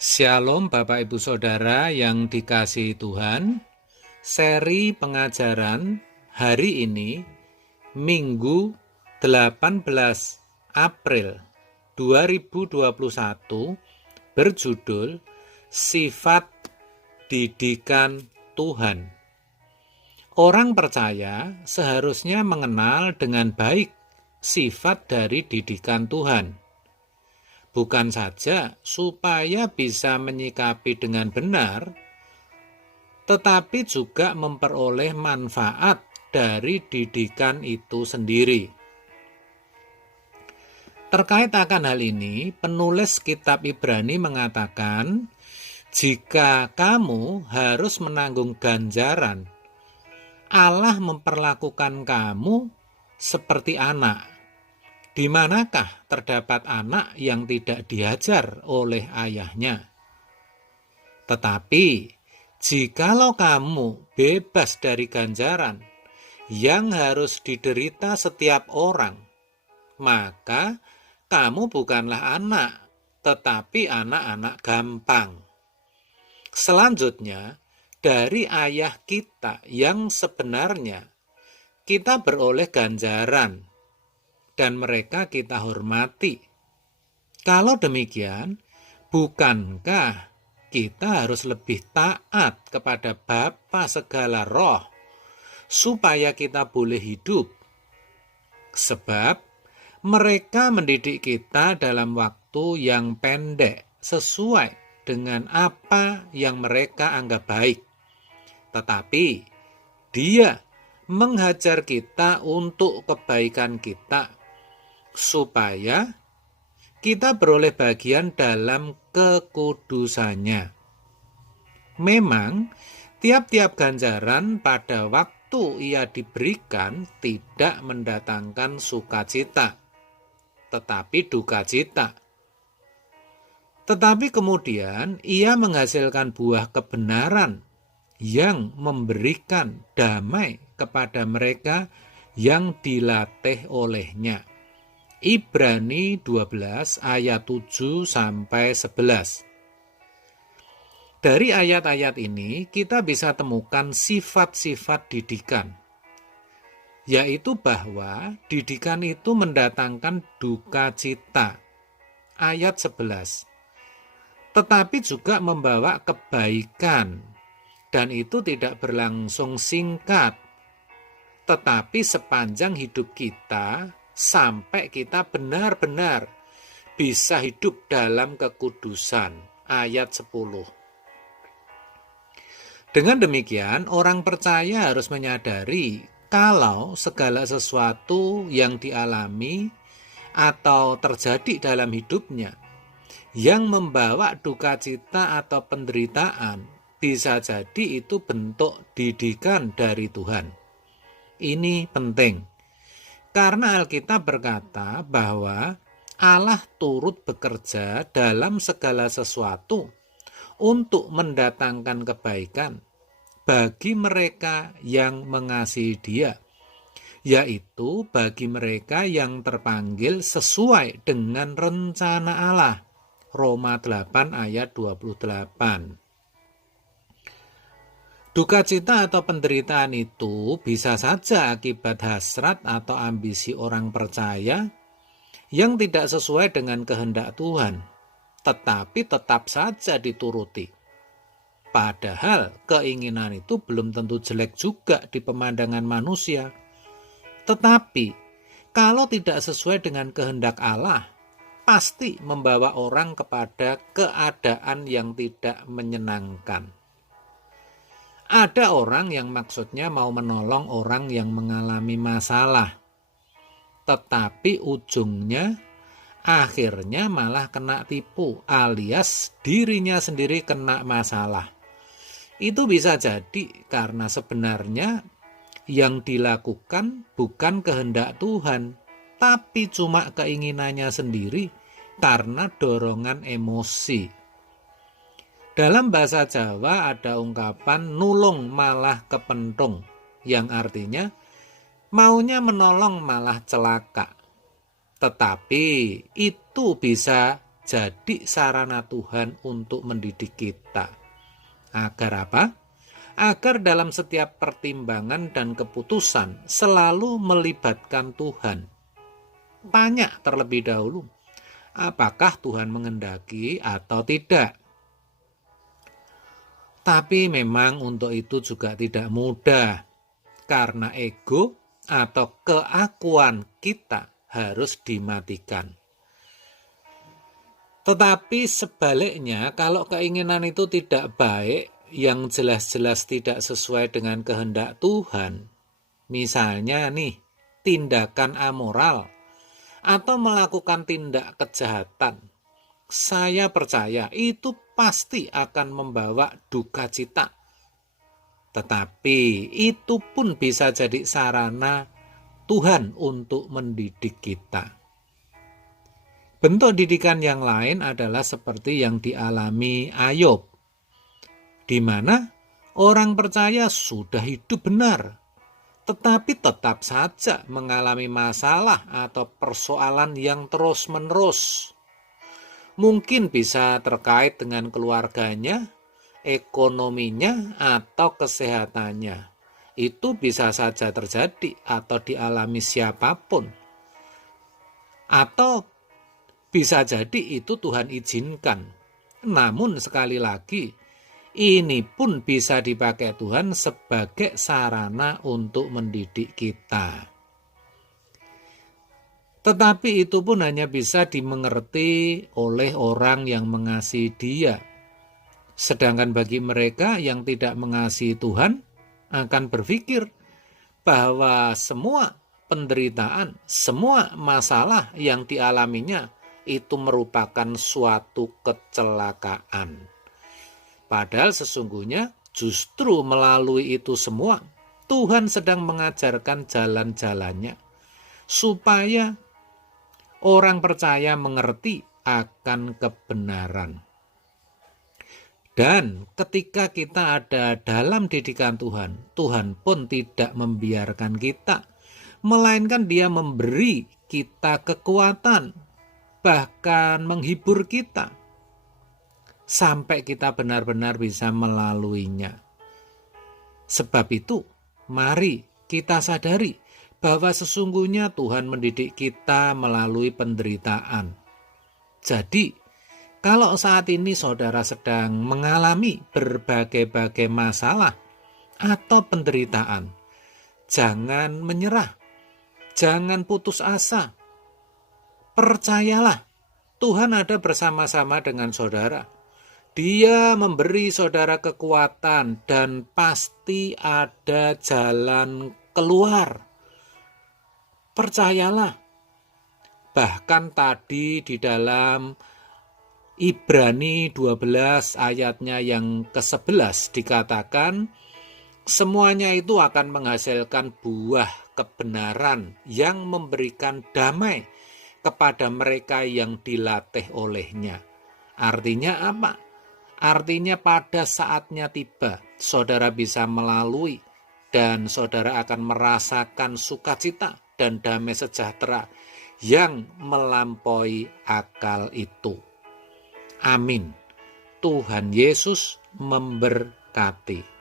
Shalom Bapak Ibu Saudara yang dikasihi Tuhan. Seri pengajaran hari ini Minggu 18 April 2021 berjudul Sifat Didikan Tuhan. Orang percaya seharusnya mengenal dengan baik sifat dari didikan Tuhan. Bukan saja supaya bisa menyikapi dengan benar, tetapi juga memperoleh manfaat dari didikan itu sendiri. Terkait akan hal ini, penulis kitab Ibrani mengatakan, jika kamu harus menanggung ganjaran, Allah memperlakukan kamu seperti anak. Di manakah terdapat anak yang tidak diajar oleh ayahnya? Tetapi, jikalau kamu bebas dari ganjaran yang harus diderita setiap orang, maka kamu bukanlah anak, tetapi anak-anak gampang. Selanjutnya, dari ayah kita yang sebenarnya, kita beroleh ganjaran, dan mereka kita hormati. Kalau demikian, bukankah kita harus lebih taat kepada Bapa segala roh, supaya kita boleh hidup? Sebab mereka mendidik kita dalam waktu yang pendek, sesuai dengan apa yang mereka anggap baik. Tetapi Dia menghajar kita untuk kebaikan kita, supaya kita beroleh bagian dalam kekudusannya. Memang, tiap-tiap ganjaran pada waktu ia diberikan tidak mendatangkan sukacita, tetapi duka cita. Tetapi kemudian ia menghasilkan buah kebenaran yang memberikan damai kepada mereka yang dilatih olehnya. Ibrani 12 ayat 7-11. Dari ayat-ayat ini kita bisa temukan sifat-sifat didikan, yaitu bahwa didikan itu mendatangkan duka cita. Ayat 11. Tetapi juga membawa kebaikan, dan itu tidak berlangsung singkat, tetapi sepanjang hidup kita, sampai kita benar-benar bisa hidup dalam kekudusan. Ayat 10. Dengan demikian, orang percaya harus menyadari kalau segala sesuatu yang dialami atau terjadi dalam hidupnya yang membawa duka cita atau penderitaan, bisa jadi itu bentuk didikan dari Tuhan. Ini penting, karena Alkitab berkata bahwa Allah turut bekerja dalam segala sesuatu untuk mendatangkan kebaikan bagi mereka yang mengasihi Dia, yaitu bagi mereka yang terpanggil sesuai dengan rencana Allah. Roma 8 ayat 28. Duka cita atau penderitaan itu bisa saja akibat hasrat atau ambisi orang percaya yang tidak sesuai dengan kehendak Tuhan, tetapi tetap saja dituruti. Padahal keinginan itu belum tentu jelek juga di pemandangan manusia. Tetapi kalau tidak sesuai dengan kehendak Allah, pasti membawa orang kepada keadaan yang tidak menyenangkan. Ada orang yang maksudnya mau menolong orang yang mengalami masalah, tetapi ujungnya akhirnya malah kena tipu, alias dirinya sendiri kena masalah. Itu bisa jadi karena sebenarnya yang dilakukan bukan kehendak Tuhan, tapi cuma keinginannya sendiri karena dorongan emosi. Dalam bahasa Jawa ada ungkapan nulung malah kepentung, yang artinya maunya menolong malah celaka. Tetapi itu bisa jadi sarana Tuhan untuk mendidik kita. Agar apa? Agar dalam setiap pertimbangan dan keputusan selalu melibatkan Tuhan. Tanya terlebih dahulu, apakah Tuhan menghendaki atau tidak? Tapi memang untuk itu juga tidak mudah, karena ego atau keakuan kita harus dimatikan. Tetapi sebaliknya, kalau keinginan itu tidak baik, yang jelas-jelas tidak sesuai dengan kehendak Tuhan, misalnya nih, tindakan amoral, atau melakukan tindak kejahatan, saya percaya itu pasti akan membawa duka cita. Tetapi itu pun bisa jadi sarana Tuhan untuk mendidik kita. Bentuk didikan yang lain adalah seperti yang dialami Ayub, di mana orang percaya sudah hidup benar, tetapi tetap saja mengalami masalah atau persoalan yang terus-menerus. Mungkin bisa terkait dengan keluarganya, ekonominya, atau kesehatannya. Itu bisa saja terjadi atau dialami siapapun. Atau bisa jadi itu Tuhan izinkan. Namun sekali lagi, ini pun bisa dipakai Tuhan sebagai sarana untuk mendidik kita. Tetapi itu pun hanya bisa dimengerti oleh orang yang mengasihi Dia. Sedangkan bagi mereka yang tidak mengasihi Tuhan, akan berpikir bahwa semua penderitaan, semua masalah yang dialaminya itu merupakan suatu kecelakaan. Padahal sesungguhnya justru melalui itu semua, Tuhan sedang mengajarkan jalan-jalannya, supaya orang percaya mengerti akan kebenaran. Dan ketika kita ada dalam didikan Tuhan, Tuhan pun tidak membiarkan kita, melainkan Dia memberi kita kekuatan, bahkan menghibur kita, sampai kita benar-benar bisa melaluinya. Sebab itu, mari kita sadari bahwa sesungguhnya Tuhan mendidik kita melalui penderitaan. Jadi, kalau saat ini saudara sedang mengalami berbagai-bagai masalah atau penderitaan, jangan menyerah, jangan putus asa. Percayalah, Tuhan ada bersama-sama dengan saudara. Dia memberi saudara kekuatan dan pasti ada jalan keluar. Percayalah. Bahkan tadi di dalam Ibrani 12 ayatnya yang ke-11 dikatakan, semuanya itu akan menghasilkan buah kebenaran yang memberikan damai kepada mereka yang dilatih olehnya. Artinya apa? Artinya pada saatnya tiba, saudara bisa melalui dan saudara akan merasakan sukacita dan damai sejahtera yang melampaui akal itu. Amin. Tuhan Yesus memberkati.